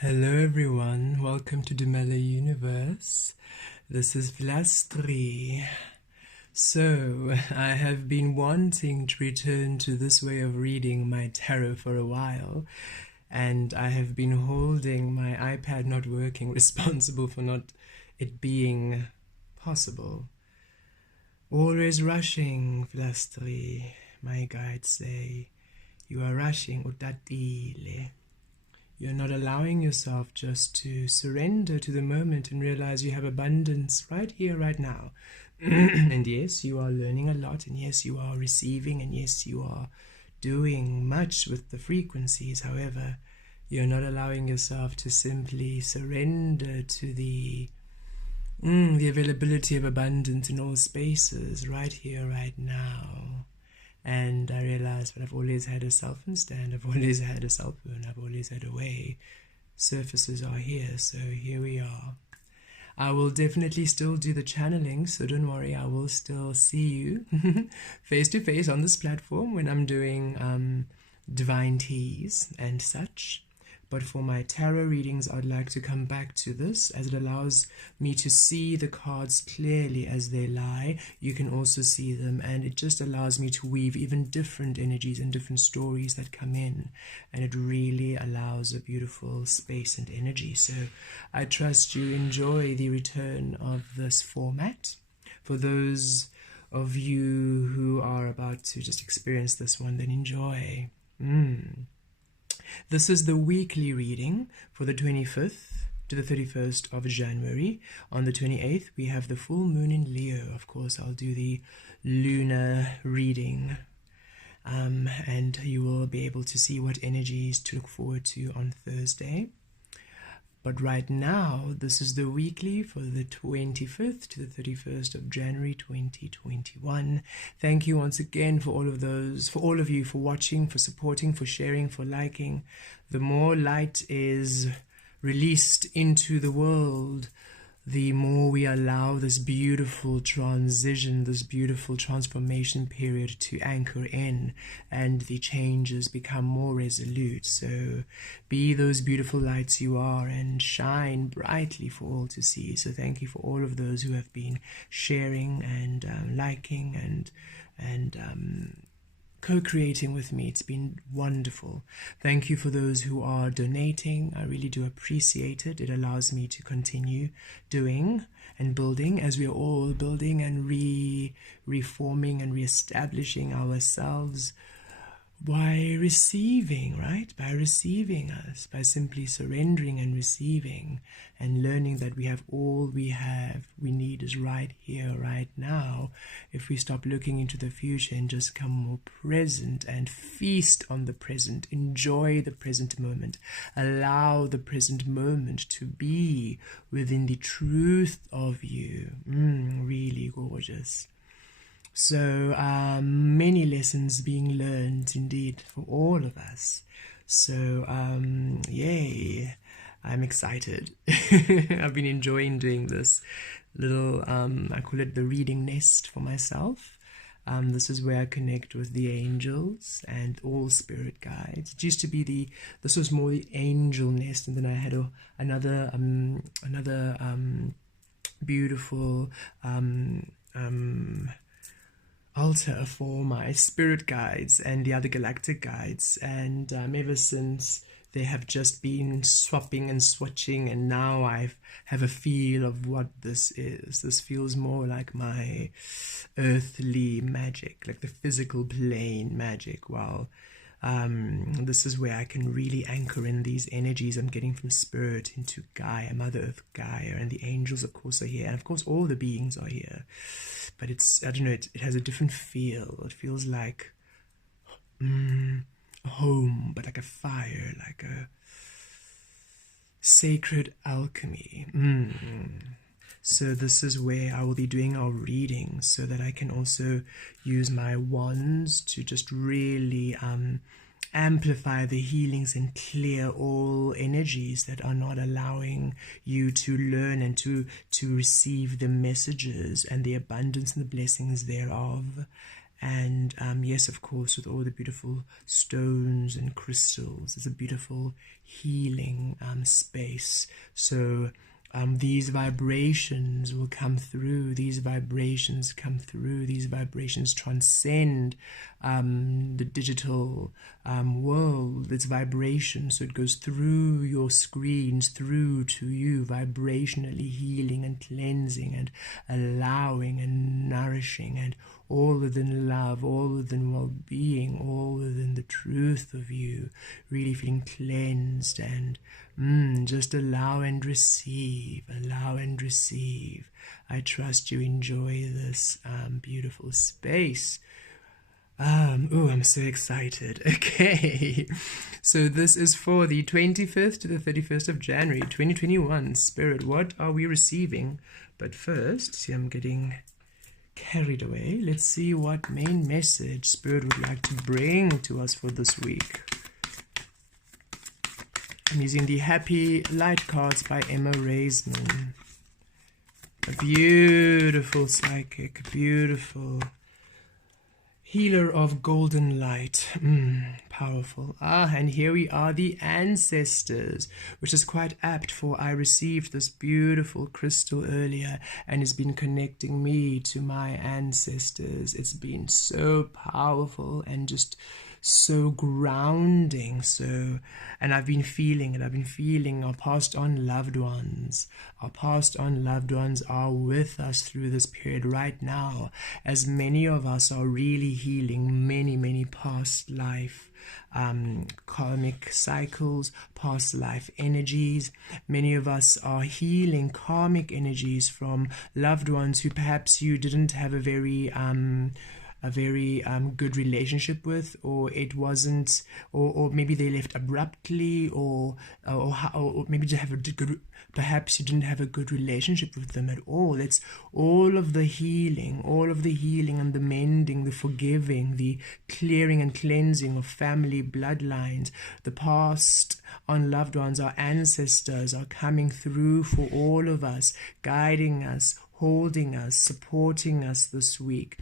Hello everyone, welcome to Dumela Universe. This is Vel'Astri. So, I have been wanting to return to this way of reading my tarot for a while, and I have been holding my iPad not working, responsible for not it being possible. Always rushing, Vel'Astri, my guides say. You are rushing, utatile. You're not allowing yourself just to surrender to the moment and realize you have abundance right here, right now. And yes, you are learning a lot, and yes, you are receiving, and yes, you are doing much with the frequencies. However, you're not allowing yourself to simply surrender to the availability of abundance in all spaces right here, right now. And I realized that I've always had a self-understand, I've always had a self-learn, I've always had a way. Surfaces are here, so here we are. I will definitely still do the channeling, so don't worry, I will still see you face to face on this platform when I'm doing divine teas and such. But for my tarot readings, I'd like to come back to this as it allows me to see the cards clearly as they lie. You can also see them, and it just allows me to weave even different energies and different stories that come in. And it really allows a beautiful space and energy. So I trust you enjoy the return of this format. For those of you who are about to just experience this one, then enjoy. This is the weekly reading for the 25th to the 31st of January. On the 28th, we have the full moon in Leo. Of course, I'll do the lunar reading. And you will be able to see what energies to look forward to on Thursday. But right now, this is the weekly for the 25th to the 31st of January 2021. Thank you once again for all of you for watching, for supporting, for sharing, for liking. The more light is released into the world, the more we allow this beautiful transition, this beautiful transformation period to anchor in, and the changes become more resolute. So be those beautiful lights you are and shine brightly for all to see. So thank you for all of those who have been sharing and liking and co-creating with me. It's been wonderful. Thank you for those who are donating. I really do appreciate it. It allows me to continue doing and building as we are all building and reforming and reestablishing ourselves by receiving, right? By receiving us, by simply surrendering and receiving and learning that we have all we need is right here, right now. If we stop looking into the future and just come more present and feast on the present, enjoy the present moment, allow the present moment to be within the truth of you. Really gorgeous. So many lessons being learned indeed for all of us. So yay, I'm excited. I've been enjoying doing this little, I call it the reading nest for myself. This is where I connect with the angels and all spirit guides. It used to be this was more the angel nest, and then I had another beautiful altar for my spirit guides and the other galactic guides, and ever since they have just been swapping and switching, and now I have a feel of what this is. This feels more like my earthly magic, like the physical plane magic, while this is where I can really anchor in these energies I'm getting from spirit into Gaia, Mother Earth Gaia, and the angels of course are here, and of course all the beings are here. But it's, I don't know, it has a different feel. It feels like a home, but like a fire, like a sacred alchemy. So this is where I will be doing our readings, so that I can also use my wands to just really amplify the healings and clear all energies that are not allowing you to learn and to receive the messages and the abundance and the blessings thereof. And yes, of course, with all the beautiful stones and crystals, it's a beautiful healing space. So these vibrations will come through, these vibrations come through, these vibrations transcend the digital world. It's vibration, so it goes through your screens, through to you, vibrationally healing and cleansing and allowing and nourishing, and all within love, all within well-being, all within the truth of you, really feeling cleansed and just allow and receive, allow and receive. I trust you enjoy this beautiful space. I'm so excited. Okay, so this is for the 25th to the 31st of January 2021. Spirit, what are we receiving? But first, see, I'm getting carried away. Let's see what main message Spirit would like to bring to us for this week. I'm using the Happy Light cards by Emma Raysman. A beautiful psychic, beautiful healer of golden light. Powerful. And here we are, the ancestors, which is quite apt, for I received this beautiful crystal earlier and it's been connecting me to my ancestors. It's been so powerful and just so grounding. And I've been feeling our passed on loved ones. Our passed on loved ones are with us through this period right now, as many of us are really healing many past life karmic cycles, past life energies. Many of us are healing karmic energies from loved ones who perhaps you didn't have a very good relationship with, or it wasn't, or maybe they left abruptly, or maybe perhaps you didn't have a good relationship with them at all. It's all of the healing and the mending, the forgiving, the clearing and cleansing of family bloodlines. The past on loved ones, our ancestors are coming through for all of us, guiding us, holding us, supporting us this week,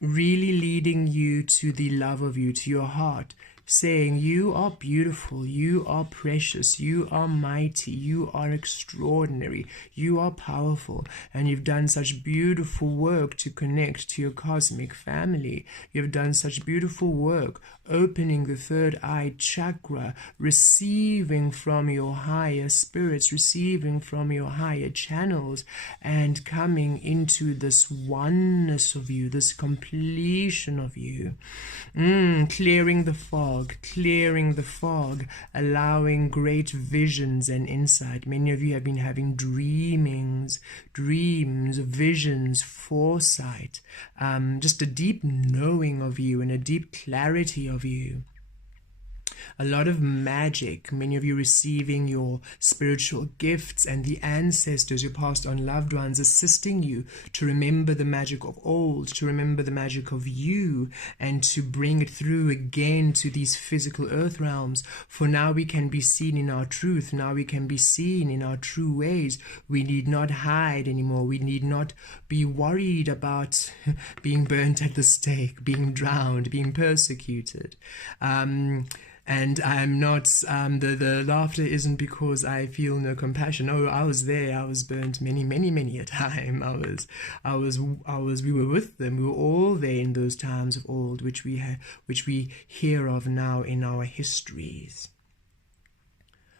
really leading you to the love of you, to your heart, saying you are beautiful, you are precious, you are mighty, you are extraordinary, you are powerful, and you've done such beautiful work to connect to your cosmic family. You've done such beautiful work opening the third eye chakra, receiving from your higher spirits, receiving from your higher channels, and coming into this oneness of you, this completion of you. Clearing the fog, allowing great visions and insight. Many of you have been having dreams, visions, foresight, just a deep knowing of you and a deep clarity of you. A lot of magic, many of you receiving your spiritual gifts, and the ancestors, your passed on loved ones, assisting you to remember the magic of old, to remember the magic of you, and to bring it through again to these physical earth realms. For now we can be seen in our truth, now we can be seen in our true ways. We need not hide anymore, we need not be worried about being burnt at the stake, being drowned, being persecuted. And I'm not, the laughter isn't because I feel no compassion. Oh, I was there, I was burnt many a time. We were with them, we were all there in those times of old, which we hear of now in our histories.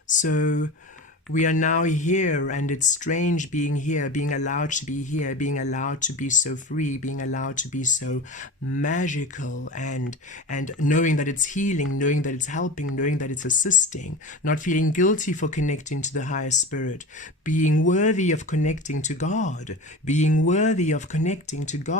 So we are now here, and it's strange being here, being allowed to be here, being allowed to be so free, being allowed to be so magical, and knowing that it's healing, knowing that it's helping, knowing that it's assisting, not feeling guilty for connecting to the higher spirit, being worthy of connecting to God,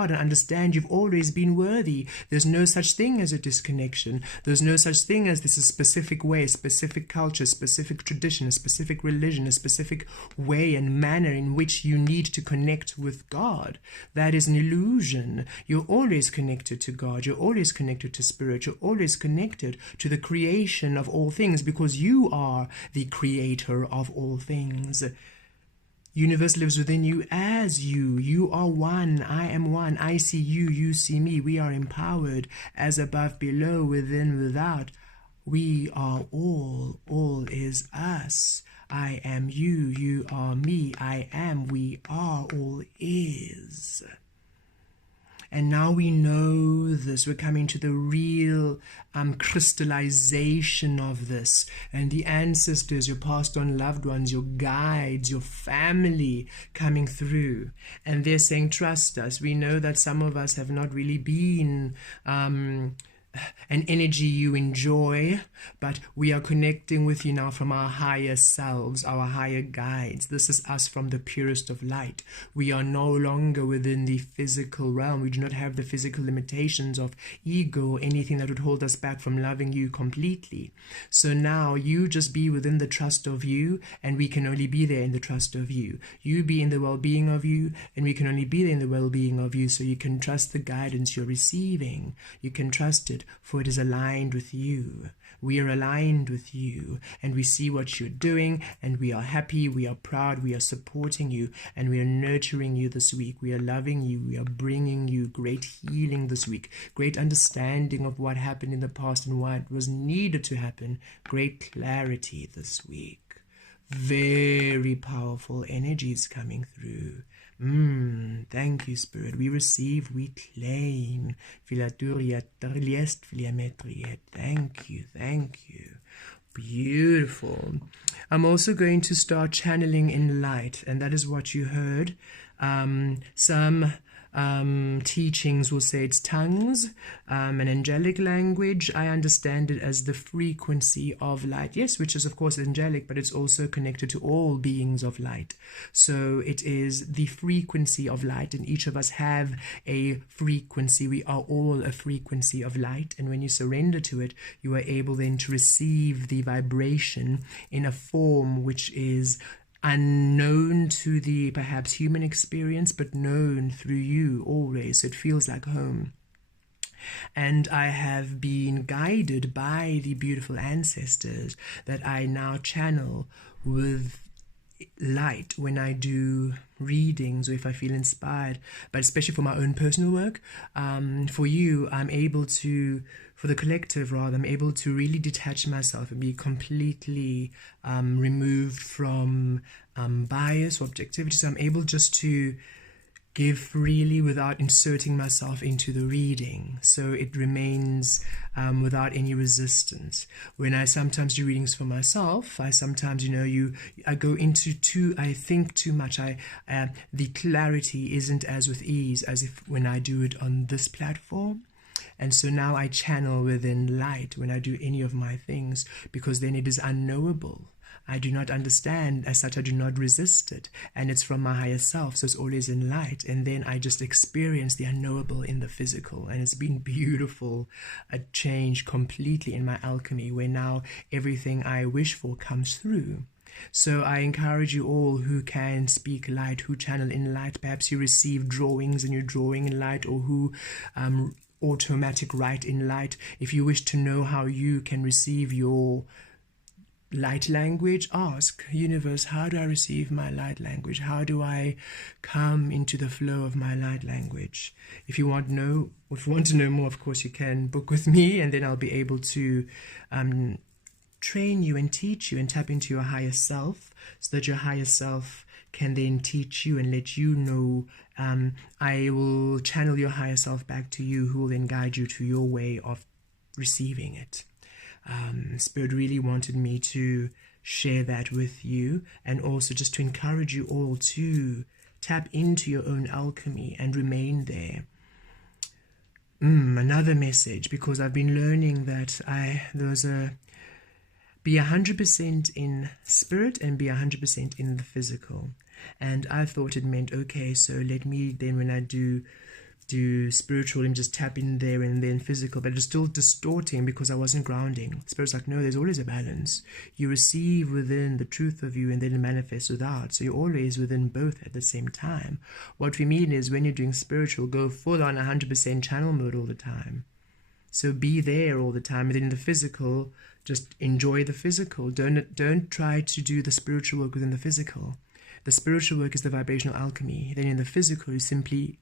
and understand you've always been worthy. There's no such thing as a disconnection. There's no such thing as this is a specific way, a specific culture, specific tradition, a specific religion, a specific way and manner in which you need to connect with God. That is an illusion. You're always connected to God. You're always connected to spirit. You're always connected to the creation of all things, because you are the creator of all things. Universe lives within you as you. You are one. I am one. I see you. You see me. We are empowered as above, below, within, without. We are all. All is us. I am you. You are me. I am. We are. All is. And now we know this. We're coming to the real crystallization of this. And the ancestors, your passed on loved ones, your guides, your family coming through. And they're saying, trust us. We know that some of us have not really been an energy you enjoy, but we are connecting with you now from our higher selves, our higher guides. This is us from the purest of light. We are no longer within the physical realm. We do not have the physical limitations of ego or anything that would hold us back from loving you completely. So now you just be within the trust of you, and we can only be there in the trust of you. You be in the well-being of you, and we can only be there in the well-being of you, so you can trust the guidance you're receiving. You can trust it, for it is aligned with you. We are aligned with you, and we see what you're doing, and we are happy, we are proud, we are supporting you, and we are nurturing you this week. We are loving you, we are bringing you great healing this week, great understanding of what happened in the past and what was needed to happen, great clarity this week. Very powerful energies coming through. Thank you, Spirit. We receive, we claim. Thank you, thank you. Beautiful. I'm also going to start channeling in light, and that is what you heard. Some teachings will say it's tongues, an angelic language. I understand it as the frequency of light. Yes, which is of course angelic, but it's also connected to all beings of light. So it is the frequency of light, and each of us have a frequency. We are all a frequency of light, and when you surrender to it, you are able then to receive the vibration in a form which is unknown to the perhaps human experience, but known through you always. So it feels like home. And I have been guided by the beautiful ancestors that I now channel with light when I do readings or if I feel inspired, but especially for my own personal work. For you, I'm able to, for the collective rather, I'm able to really detach myself and be completely removed from bias or objectivity. So I'm able just to give freely without inserting myself into the reading, so it remains without any resistance. When I sometimes do readings for myself, I sometimes, I go into I think too much. The clarity isn't as with ease as if when I do it on this platform. And so now I channel within light when I do any of my things, because then it is unknowable. I do not understand, as such I do not resist it, and it's from my higher self, so it's always in light. And then I just experience the unknowable in the physical, and it's been beautiful, a change completely in my alchemy, where now everything I wish for comes through. So I encourage you all who can speak light, who channel in light, perhaps you receive drawings and you're drawing in light, or who automatic write in light. If you wish to know how you can receive your light language, ask universe, how do I receive my light language? How do I come into the flow of my light language? If you want to know more, of course you can book with me, and then I'll be able to train you and teach you and tap into your higher self, so that your higher self can then teach you and let you know. I will channel your higher self back to you, who will then guide you to your way of receiving it. Spirit really wanted me to share that with you, and also just to encourage you all to tap into your own alchemy and remain there. Another message, because I've been learning that be 100% in spirit and be 100% in the physical. And I thought it meant, okay, so let me then, when I do spiritual, and just tap in there and then physical, but it's still distorting because I wasn't grounding. Spirit's like, no, there's always a balance. You receive within the truth of you, and then it manifests without. So you're always within both at the same time. What we mean is, when you're doing spiritual, go full on 100% channel mode all the time. So be there all the time. And then in the physical, just enjoy the physical. Don't try to do the spiritual work within the physical. The spiritual work is the vibrational alchemy. Then in the physical, you simply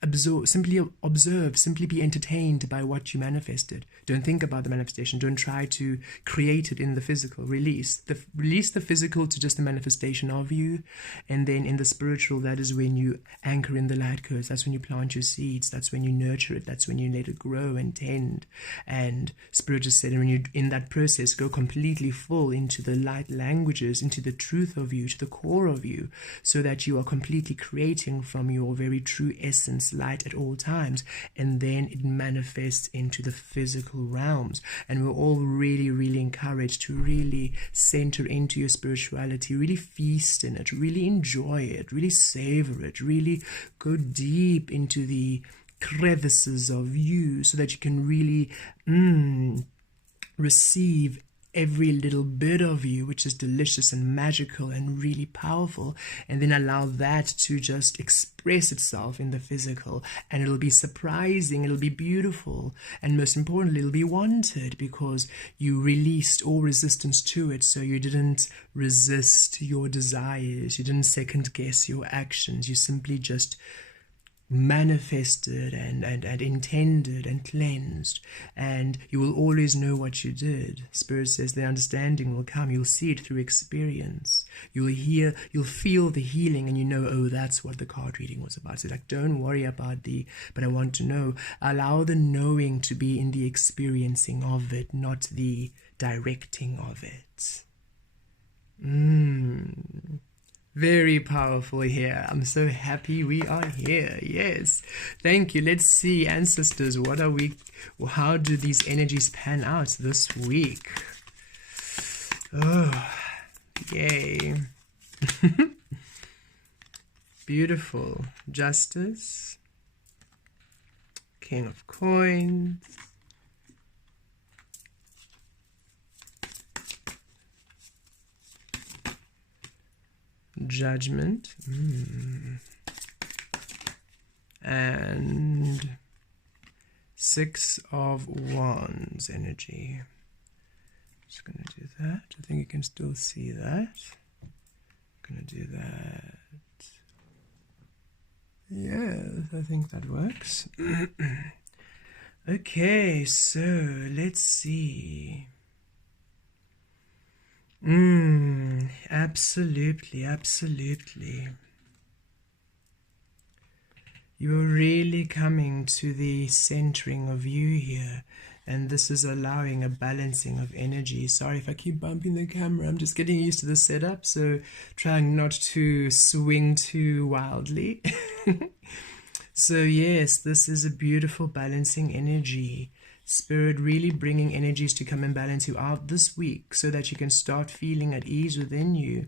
observe, simply be entertained by what you manifested. Don't think about the manifestation. Don't try to create it in the physical. Release the physical to just the manifestation of you. And then in the spiritual, that is when you anchor in the light codes. That's when you plant your seeds. That's when you nurture it. That's when you let it grow and tend. And Spirit just said, and when you in that process go completely full into the light languages, into the truth of you, to the core of you, so that you are completely creating from your very true essence light at all times, and then it manifests into the physical realms. And we're all really encouraged to really center into your spirituality, really feast in it, really enjoy it, really savor it, really go deep into the crevices of you so that you can really receive every little bit of you, which is delicious and magical and really powerful, and then allow that to just express itself in the physical. And it'll be surprising, it'll be beautiful, and most importantly, it'll be wanted because you released all resistance to it. So you didn't resist your desires, you didn't second guess your actions, you simply just manifested and intended and cleansed, and you will always know what you did. Spirit says the understanding will come. You'll see it through experience. You'll feel the healing, and you know, oh, that's what the card reading was about. So like, don't worry about but I want to know. Allow the knowing to be in the experiencing of it, not the directing of it. Very powerful here. I'm so happy we are here. Yes. Thank you. Let's see, ancestors, how do these energies pan out this week? Oh, yay. Beautiful. Justice. King of Coins. Judgment. And Six of Wands energy. Just going to do that. I think you can still see that. Going to do that. Yes, I think that works. Okay, so let's see. Absolutely. You're really coming to the centering of you here, and this is allowing a balancing of energy. Sorry if I keep bumping the camera, I'm just getting used to the setup, so trying not to swing too wildly. So yes, this is a beautiful balancing energy. Spirit really bringing energies to come and balance you out this week so that you can start feeling at ease within you.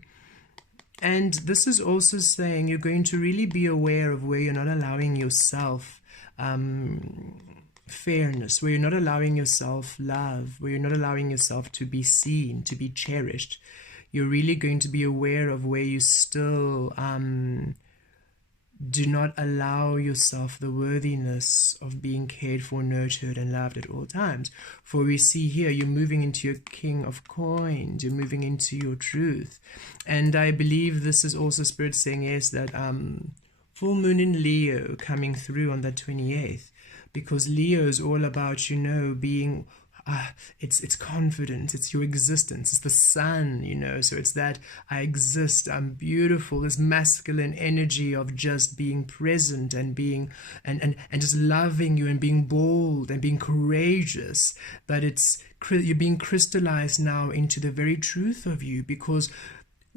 And this is also saying you're going to really be aware of where you're not allowing yourself fairness, where you're not allowing yourself love, where you're not allowing yourself to be seen, to be cherished. You're really going to be aware of where you still do not allow yourself the worthiness of being cared for, nurtured, and loved at all times. For we see here, you're moving into your King of Coins. You're moving into your truth. And I believe this is also Spirit saying, yes, that full moon in Leo coming through on the 28th. Because Leo is all about, being... it's confidence, it's your existence, it's the sun, so it's that I exist, I'm beautiful, this masculine energy of just being present and being and just loving you and being bold and being courageous. But you're being crystallized now into the very truth of you, because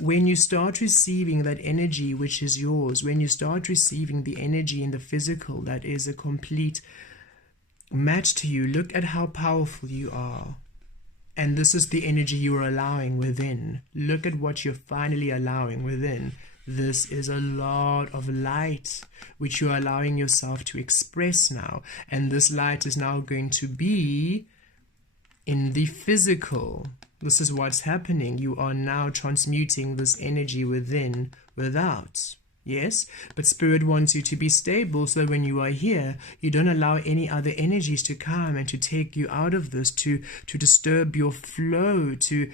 when you start receiving that energy which is yours, when you start receiving the energy in the physical that is a complete match to you, look at how powerful you are. And this is the energy you are allowing within. Look at what you're finally allowing within. This is a lot of light which you're allowing yourself to express now. And this light is now going to be in the physical. This is what's happening. You are now transmuting this energy within, without. Yes, but Spirit wants you to be stable, so when you are here, you don't allow any other energies to come and to take you out of this, to disturb your flow, to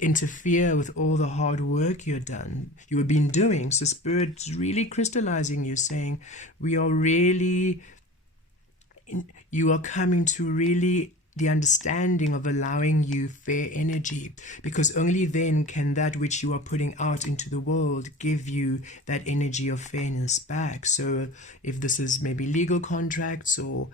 interfere with all the hard work you have been doing. So Spirit's really crystallizing you, saying you are coming to really the understanding of allowing you fair energy, because only then can that which you are putting out into the world give you that energy of fairness back. So if this is maybe legal contracts or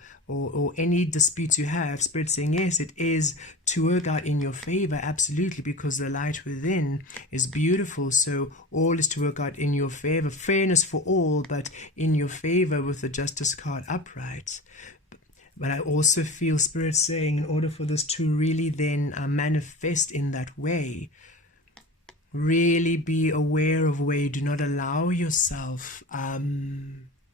any disputes you have, Spirit's saying yes, it is to work out in your favor, absolutely, because the light within is beautiful. So all is to work out in your favor, fairness for all, but in your favor with the Justice card upright. But I also feel Spirit saying, in order for this to really then manifest in that way, really be aware of where you do not allow yourself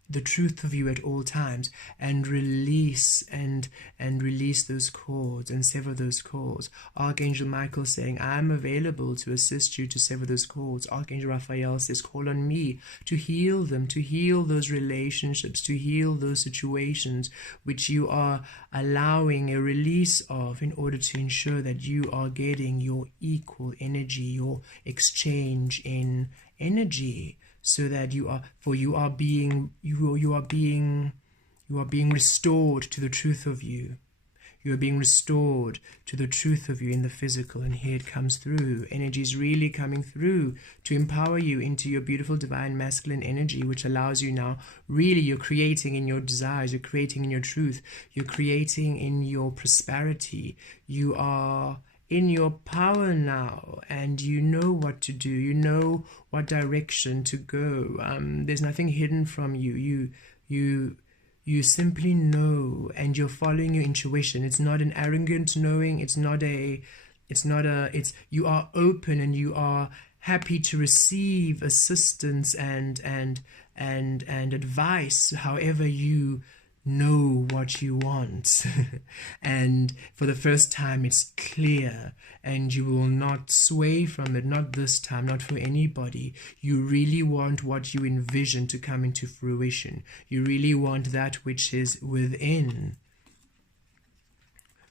the truth of you at all times, and release those cords and sever those cords. Archangel Michael saying, I'm available to assist you to sever those cords. Archangel Raphael says, call on me to heal them, to heal those relationships, to heal those situations which you are allowing a release of, in order to ensure that you are getting your equal energy, your exchange in energy. So that you are being restored to the truth of you. You are being restored to the truth of you in the physical, and here it comes through. Energy is really coming through to empower you into your beautiful divine masculine energy, which allows you now, really, you're creating in your desires, you're creating in your truth, you're creating in your prosperity. You are in your power now, and you know what to do, you know what direction to go. There's nothing hidden from you. You simply know, and you're following your intuition. It's not an arrogant knowing, you are open, and you are happy to receive assistance and advice, however you know what you want. And for the first time, it's clear, and you will not sway from it, not this time, not for anybody. You really want what you envision to come into fruition. You really want that which is within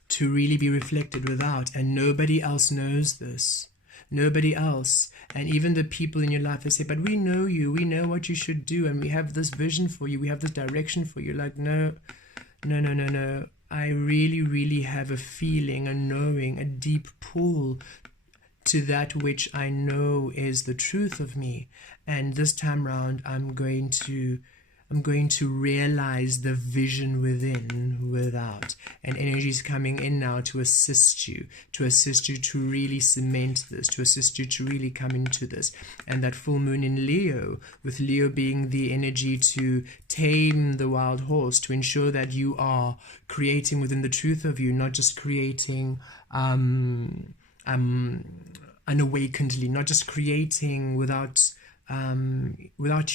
to really be reflected without, and nobody else knows this. Nobody else. And even the people in your life, they say, but we know you, we know what you should do, and we have this vision for you, we have this direction for you. Like, no. I really have a feeling, a knowing, a deep pull to that which I know is the truth of me. And this time round, I'm going to realize the vision within, without. And energy is coming in now to assist you to really cement this, to assist you to really come into this. And that full moon in Leo, with Leo being the energy to tame the wild horse, to ensure that you are creating within the truth of you, not just creating unawakenedly, not just creating without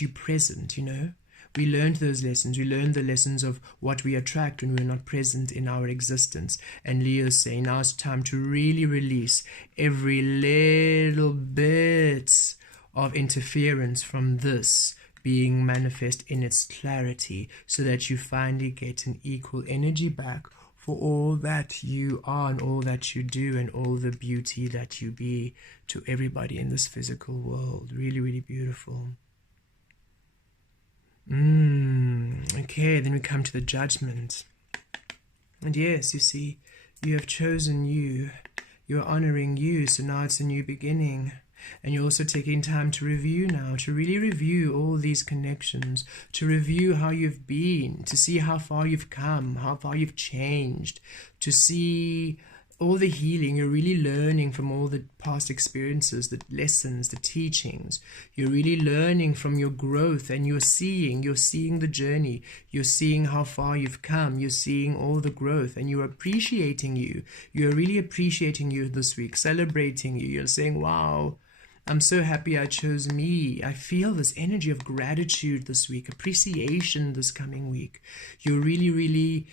you present, you know. We learned those lessons. We learned the lessons of what we attract when we're not present in our existence. And Leo's saying now it's time to really release every little bit of interference from this being manifest in its clarity, so that you finally get an equal energy back for all that you are and all that you do and all the beauty that you be to everybody in this physical world. Really, really beautiful. Okay, then we come to the judgment. And yes, you see, you have chosen you. You're honoring you, so now it's a new beginning. And you're also taking time to review now, to really review all these connections, to review how you've been, to see how far you've come, how far you've changed, to see all the healing. You're really learning from all the past experiences, the lessons, the teachings. You're really learning from your growth, and you're seeing the journey. You're seeing how far you've come. You're seeing all the growth, and you're appreciating you. You're really appreciating you this week, celebrating you. You're saying, wow, I'm so happy I chose me. I feel this energy of gratitude this week, appreciation this coming week. You're really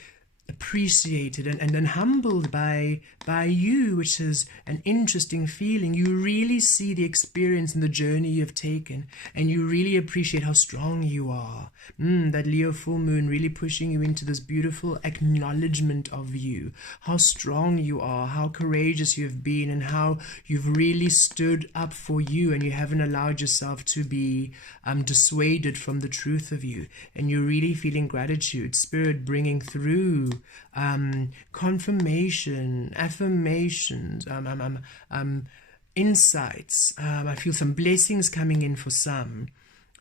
appreciated and humbled by you, which is an interesting feeling. You really see the experience and the journey you've taken, and you really appreciate how strong you are. That Leo full moon really pushing you into this beautiful acknowledgement of you, how strong you are, how courageous you've been, and how you've really stood up for you, and you haven't allowed yourself to be dissuaded from the truth of you. And you're really feeling gratitude, Spirit bringing through confirmation, affirmations, insights. I feel some blessings coming in for some,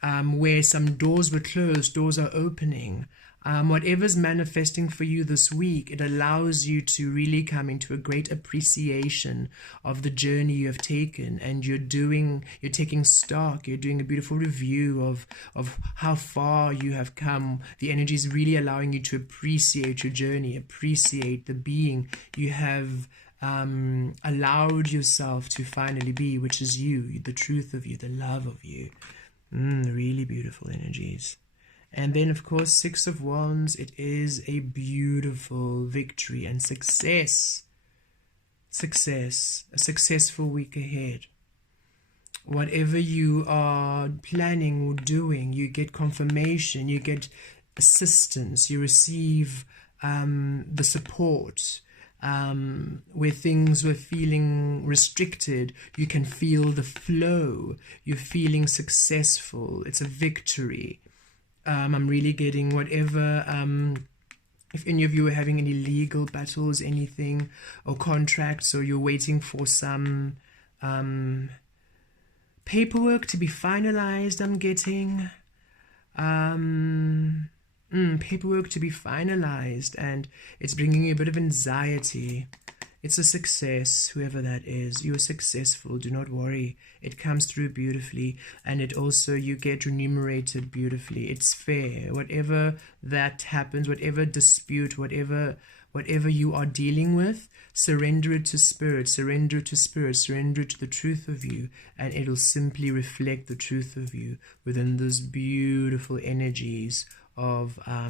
where some doors were closed, doors are opening. Whatever's manifesting for you this week, it allows you to really come into a great appreciation of the journey you have taken, and you're taking stock, you're doing a beautiful review of how far you have come. The energy is really allowing you to appreciate your journey, appreciate the being you have allowed yourself to finally be, which is you, the truth of you, the love of you. Really beautiful energies. And then, of course, Six of Wands, it is a beautiful victory and success. Success, a successful week ahead. Whatever you are planning or doing, you get confirmation, you get assistance, you receive the support. Where things were feeling restricted, you can feel the flow. You're feeling successful. It's a victory. I'm really getting whatever, if any of you are having any legal battles, anything, or contracts, or you're waiting for some paperwork to be finalized, I'm getting paperwork to be finalized, and it's bringing you a bit of anxiety. It's a success, whoever that is. You are successful, do not worry. It comes through beautifully, and it also, you get remunerated beautifully. It's fair. Whatever that happens, whatever dispute, whatever you are dealing with, surrender it to Spirit, surrender it to Spirit, surrender it to the truth of you, and it'll simply reflect the truth of you within those beautiful energies of, I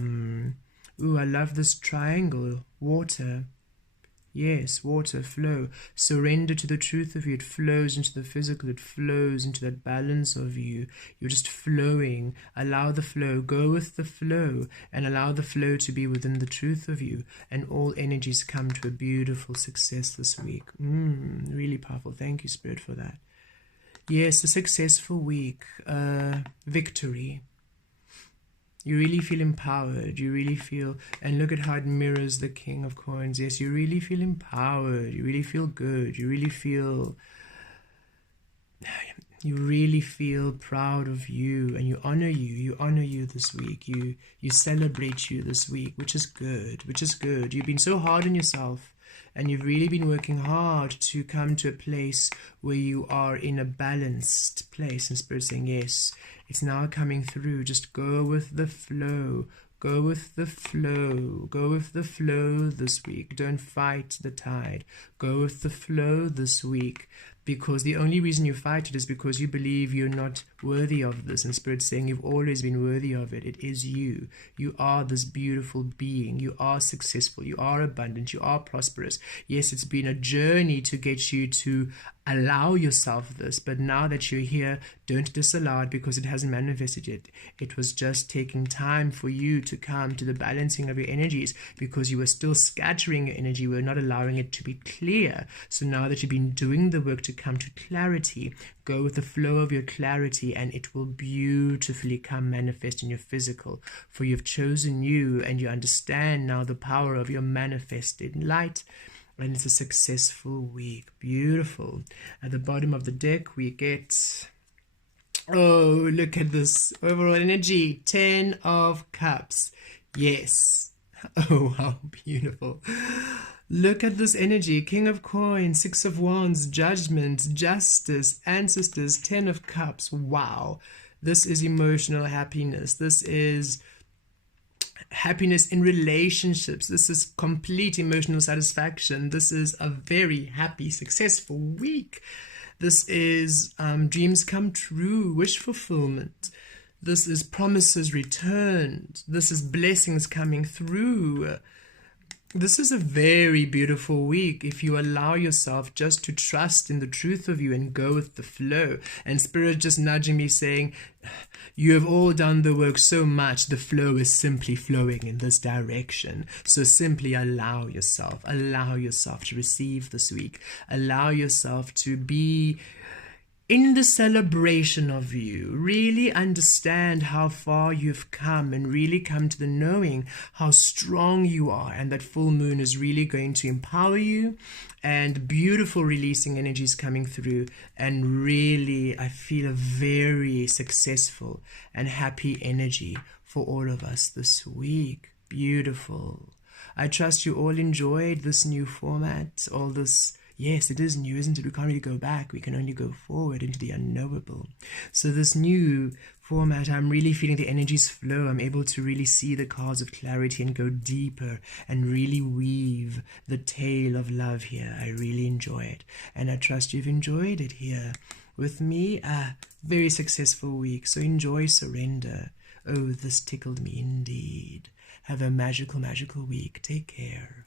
love this triangle, water. Yes, water, flow. Surrender to the truth of you. It flows into the physical. It flows into that balance of you. You're just flowing. Allow the flow. Go with the flow, and allow the flow to be within the truth of you. And all energies come to a beautiful success this week. Really powerful. Thank you, Spirit, for that. Yes, a successful week. Victory. You really feel empowered. You really feel, and look at how it mirrors the King of Coins. Yes, you really feel empowered. You really feel good. You really feel proud of you, and you honor you. You honor you this week. You celebrate you this week, which is good. You've been so hard on yourself, and you've really been working hard to come to a place where you are in a balanced place. And Spirit's saying, yes, it's now coming through. Just go with the flow. Go with the flow. Go with the flow this week. Don't fight the tide. Go with the flow this week. Because the only reason you fight it is because you believe you're not worthy of this. And Spirit's saying you've always been worthy of it. It is you. You are this beautiful being. You are successful. You are abundant. You are prosperous. Yes, it's been a journey to get you to allow yourself this. But now that you're here, don't disallow it because it hasn't manifested yet. It was just taking time for you to come to the balancing of your energies because you were still scattering your energy. You were not allowing it to be clear. So now that you've been doing the work to come to clarity, go with the flow of your clarity, and it will beautifully come manifest in your physical. For you've chosen you, and you understand now the power of your manifested light. And it's a successful week. Beautiful. At the bottom of the deck, we get, oh, look at this overall energy. 10 of Cups. Yes. Oh, how beautiful. Look at this energy. King of Coins, Six of Wands, Judgment, Justice, Ancestors, 10 of Cups. Wow. This is emotional happiness. This is happiness in relationships. This is complete emotional satisfaction. This is a very happy, successful week. This is dreams come true, wish fulfillment. This is promises returned. This is blessings coming through. This is a very beautiful week if you allow yourself just to trust in the truth of you and go with the flow. And Spirit just nudging me saying, you have all done the work so much, the flow is simply flowing in this direction. So simply allow yourself to receive this week. Allow yourself to be in the celebration of you. Really understand how far you've come and really come to the knowing how strong you are, and that full moon is really going to empower you, and beautiful releasing energies coming through. And really, I feel a very successful and happy energy for all of us this week. Beautiful. I trust you all enjoyed this new format, all this. Yes, it is new, isn't it? We can't really go back. We can only go forward into the unknowable. So this new format, I'm really feeling the energies flow. I'm able to really see the cards of clarity and go deeper and really weave the tale of love here. I really enjoy it. And I trust you've enjoyed it here with me. Very successful week. So enjoy surrender. Oh, this tickled me indeed. Have a magical, magical week. Take care.